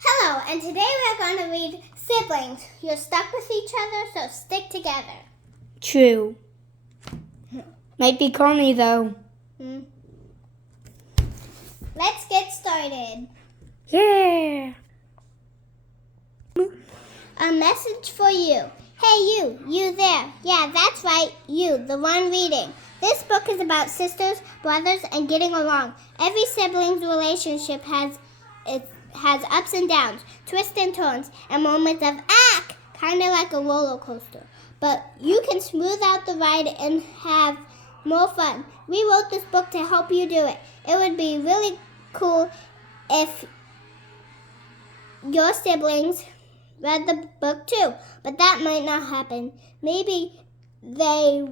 Hello, and today we're going to read Siblings. You're stuck with each other, so stick together. True. Might be corny though. Let's get started. Yeah. A message for you. Hey you there. Yeah, that's right, you, the one reading. This book is about sisters, brothers, and getting along. Every sibling's relationship has ups and downs, twists and turns, and moments of kind of like a roller coaster. But you can smooth out the ride and have more fun. We wrote this book to help you do it. It would be really cool if your siblings read the book too, but that might not happen. Maybe they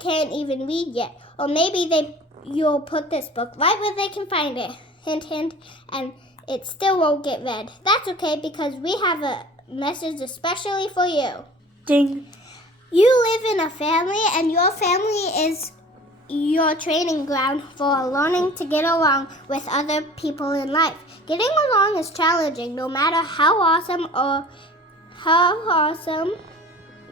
can't even read yet, or maybe you'll put this book right where they can find it. Hint, hint, and it still won't get read. That's okay because we have a message especially for you. Ding. You live in a family, and your family is your training ground for learning to get along with other people in life. Getting along is challenging, no matter how awesome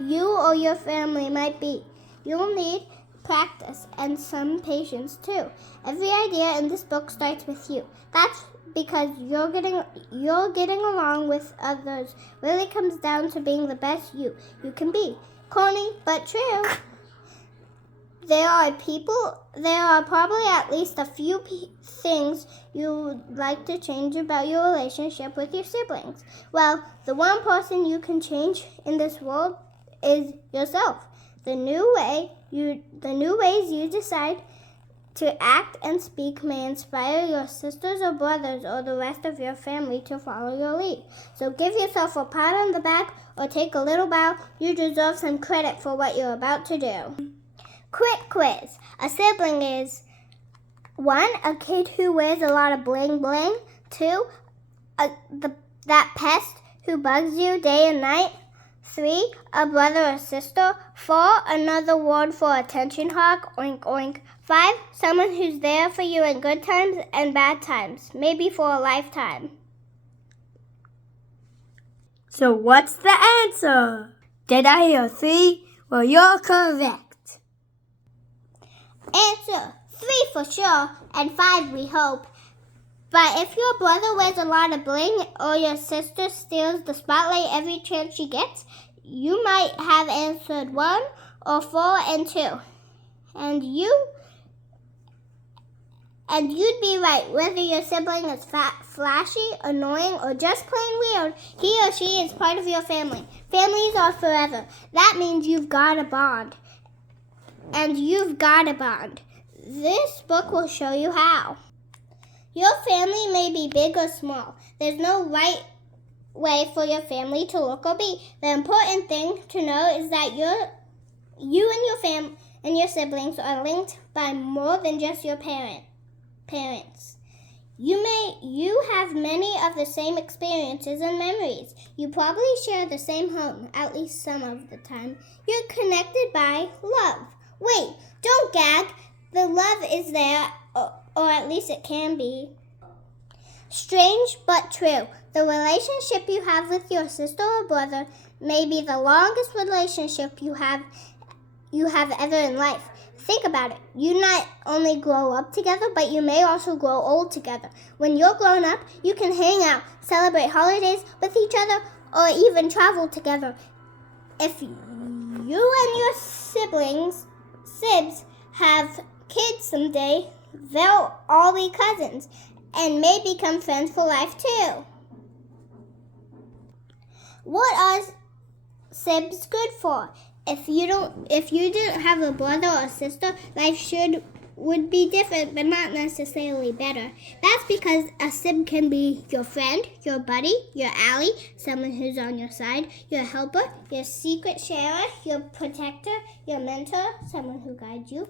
you or your family might be. You'll need practice and some patience too. Every idea in this book starts with you. That's because you're getting along with others really comes down to being the best you can be. Corny, but true. There are probably at least a few things you'd like to change about your relationship with your siblings. Well, the one person you can change in this world is yourself. The new ways you decide to act and speak may inspire your sisters or brothers or the rest of your family to follow your lead. So give yourself a pat on the back or take a little bow. You deserve some credit for what you're about to do. Quick quiz. A sibling is 1. A kid who wears a lot of bling bling. 2. That pest who bugs you day and night. 3. A brother or sister. 4. Another word for attention hog. Oink oink. 5. Someone who's there for you in good times and bad times. Maybe for a lifetime. So what's the answer? Did I hear 3? Well, you're correct. Answer 3 for sure, and 5 we hope. But if your brother wears a lot of bling or your sister steals the spotlight every chance she gets, you might have answered 1 or 4 and 2. And you'd be right. Whether your sibling is flashy, annoying, or just plain weird, he or she is part of your family. Families are forever. That means you've got a bond. And you've got a bond. This book will show you how. Your family may be big or small. There's no right way for your family to look or be. The important thing to know is that you and your family and your siblings are linked by more than just your parents. You have many of the same experiences and memories. You probably share the same home, at least some of the time. You're connected by love. Wait, don't gag. The love is there, or at least it can be. Strange but true. The relationship you have with your sister or brother may be the longest relationship you have ever in life. Think about it. You not only grow up together, but you may also grow old together. When you're grown up, you can hang out, celebrate holidays with each other, or even travel together. If you and your sibs have kids someday, they'll all be cousins and may become friends for life too. What are sibs good for? If you didn't have a brother or sister, life would be different, but not necessarily better. That's because a sib can be your friend, your buddy, your ally, someone who's on your side, your helper, your secret sharer, your protector, your mentor, someone who guides you,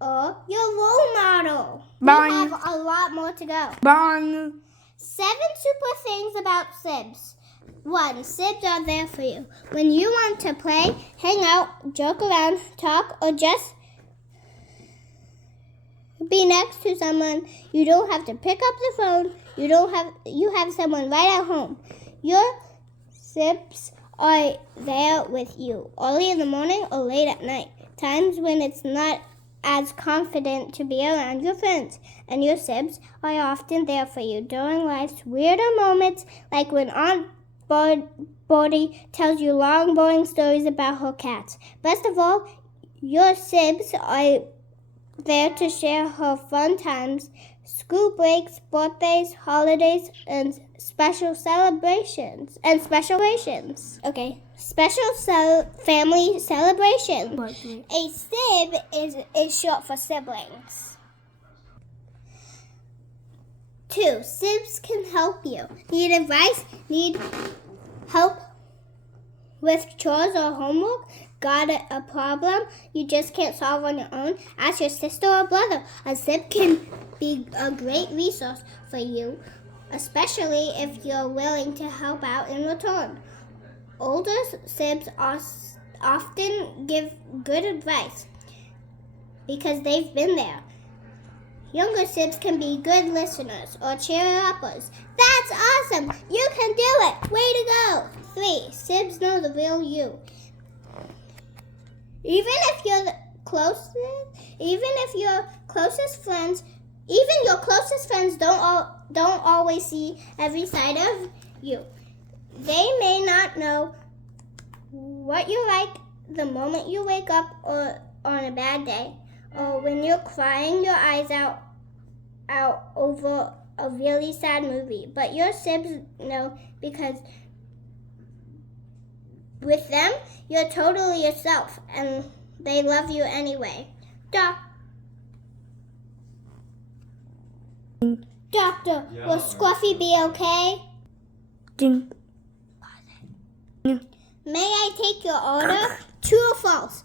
or your role model. Bye. We have a lot more to go. Bye. 7 super things about sibs. 1. Sibs are there for you. When you want to play, hang out, joke around, talk, or just be next to someone. You don't have to pick up the phone. You have someone right at home. Your sibs are there with you early in the morning or late at night, times when it's not as confident to be around your friends. And your sibs are often there for you during life's weirder moments, like when Aunt Bodie tells you long, boring stories about her cats. Best of all, your sibs are there to share her fun times, school breaks, birthdays, holidays, and special celebrations. Okay, family celebrations. A sib is short for siblings. 2. Sibs can help you. Need advice? Need help with chores or homework? Got a problem you just can't solve on your own? Ask your sister or brother. A sib can be a great resource for you, especially if you're willing to help out in return. Older sibs often give good advice because they've been there. Younger sibs can be good listeners or cheer-uppers. That's awesome! You can do it! Way to go! 3. Sibs know the real you. Even your closest friends don't always see every side of you. They may not know what you like the moment you wake up or on a bad day, or when you're crying your eyes out over a really sad movie. But your sibs know because with them, you're totally yourself, and they love you anyway. Doctor, will Scruffy be okay? Ding. May I take your order? True or false?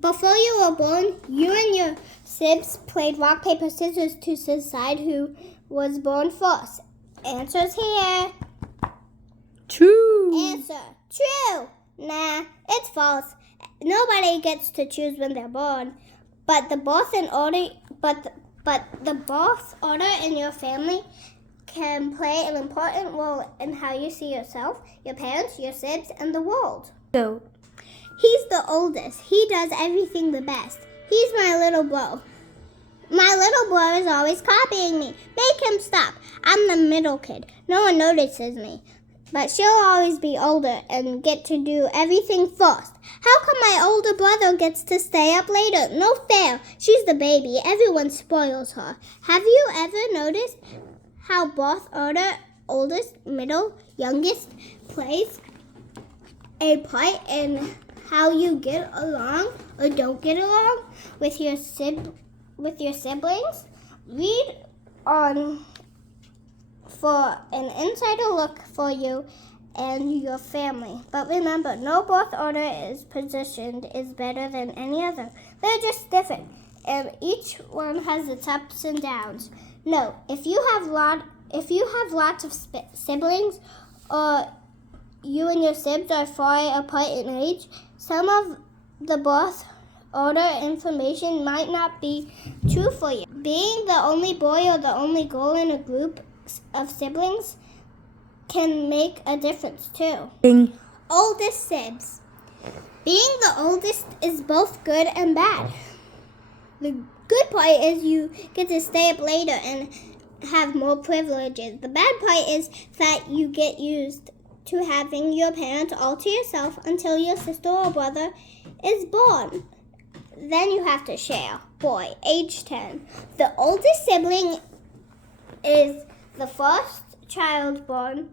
Before you were born, you and your sibs played rock, paper, scissors to decide who was born first. Answers here. True. Answer. True. Nah, it's false. Nobody gets to choose when they're born. But the birth order in your family can play an important role in how you see yourself, your parents, your sibs, and the world. So, he's the oldest. He does everything the best. He's my little bro. My little bro is always copying me. Make him stop. I'm the middle kid. No one notices me. But she'll always be older and get to do everything first. How come my older brother gets to stay up later? No fair. She's the baby. Everyone spoils her. Have you ever noticed how birth order, oldest, middle, youngest, plays a part in how you get along or don't get along with your siblings? Read on for an insider look for you and your family. But remember, no birth order is better than any other. They're just different, and each one has its ups and downs. No, if you have lots of siblings, or you and your sibs are far apart in age, some of the birth order information might not be true for you. Being the only boy or the only girl in a group of siblings can make a difference too. Ding. Oldest sibs. Being the oldest is both good and bad. The good part is you get to stay up later and have more privileges. The bad part is that you get used to having your parents all to yourself until your sister or brother is born. Then you have to share. Boy, age 10. The oldest sibling is the first child born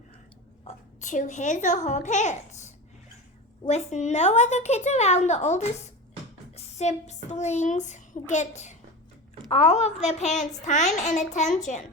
to his or her parents. With no other kids around, the oldest siblings get all of their parents' time and attention.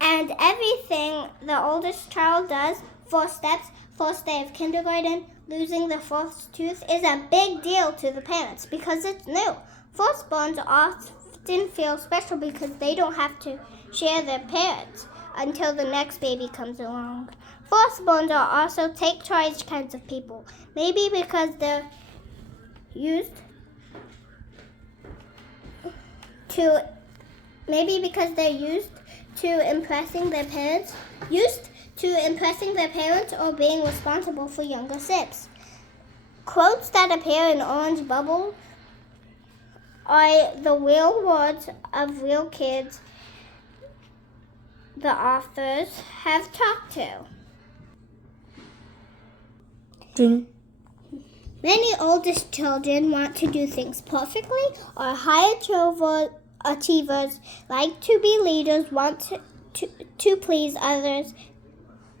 And everything the oldest child does, 4 steps, first day of kindergarten, losing the first tooth, is a big deal to the parents because it's new. Firstborns often feel special because they don't have to share their parents until the next baby comes along. Firstborns are also take charge kinds of people, maybe because they're used maybe because they're used to impressing their parents, or being responsible for younger sips. Quotes that appear in orange bubble are the real words of real kids the authors have talked to. Many oldest children want to do things perfectly, or high achievers like to be leaders, want to please others,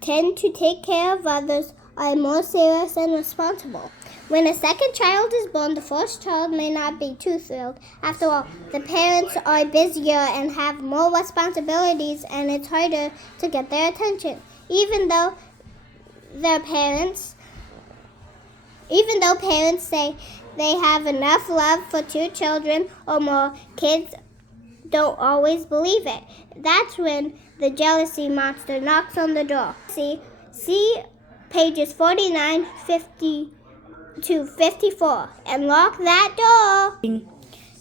tend to take care of others, are more serious and responsible. When a second child is born, the first child may not be too thrilled. After all, the parents are busier and have more responsibilities, and it's harder to get their attention. Even though parents say they have enough love for 2 children or more, kids don't always believe it. That's when the jealousy monster knocks on the door. See pages 49, 50 to 54 and lock that door.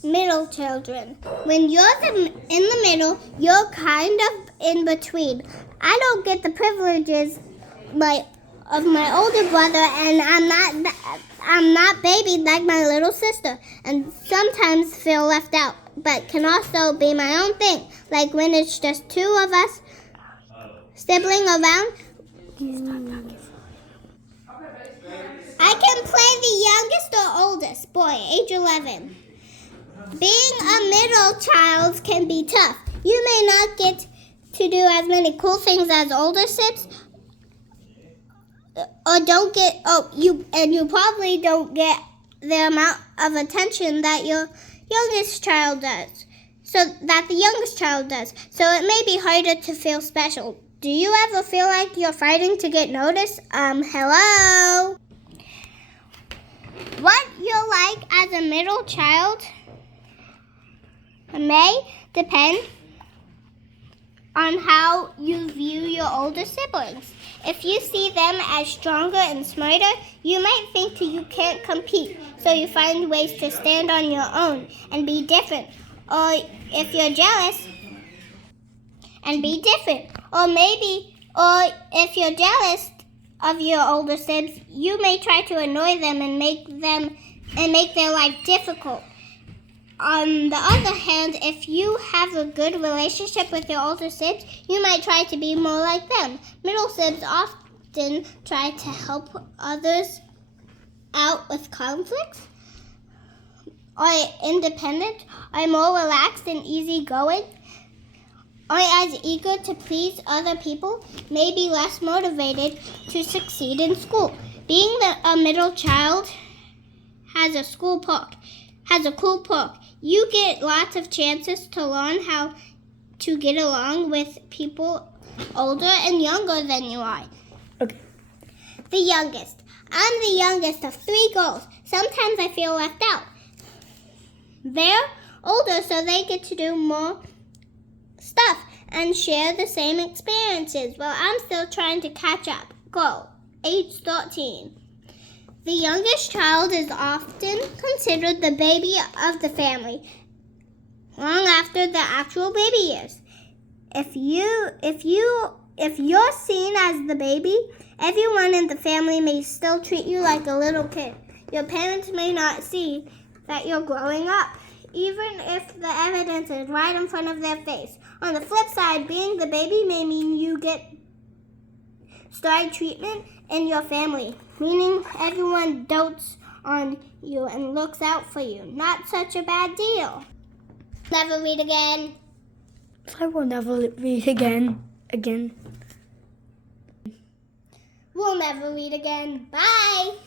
Middle children. When you're in the middle, you're kind of in between. I don't get the privileges of my older brother, and I'm not babied like my little sister, and sometimes feel left out, but can also be my own thing, like when it's just 2 of us sibling around. I can play the youngest or oldest boy, age 11. Being a middle child can be tough. You may not get to do as many cool things as older sips, or you probably don't get the amount of attention that your youngest child does. So it may be harder to feel special. Do you ever feel like you're fighting to get noticed? Hello? What you're like as a middle child may depend on how you view your older siblings. If you see them as stronger and smarter, you might think that you can't compete, so you find ways to stand on your own and be different. Or if you're jealous, and be different. Or if you're jealous of your older siblings, you may try to annoy them and make their life difficult. On the other hand, if you have a good relationship with your older siblings, you might try to be more like them. Middle siblings often try to help others out with conflicts, are independent, are more relaxed and easygoing, are as eager to please other people, may be less motivated to succeed in school. Being a middle child has a cool perk. You get lots of chances to learn how to get along with people older and younger than you are. Okay. The youngest. I'm the youngest of 3 girls. Sometimes I feel left out. They're older, so they get to do more stuff and share the same experiences while I'm still trying to catch up. Girl, age 13. The youngest child is often considered the baby of the family long after the actual baby years. If you're seen as the baby, everyone in the family may still treat you like a little kid. Your parents may not see that you're growing up, even if the evidence is right in front of their face. On the flip side, being the baby may mean you get star treatment in your family, meaning everyone dotes on you and looks out for you. Not such a bad deal. Never read again. I will never read again. We'll never read again. Bye.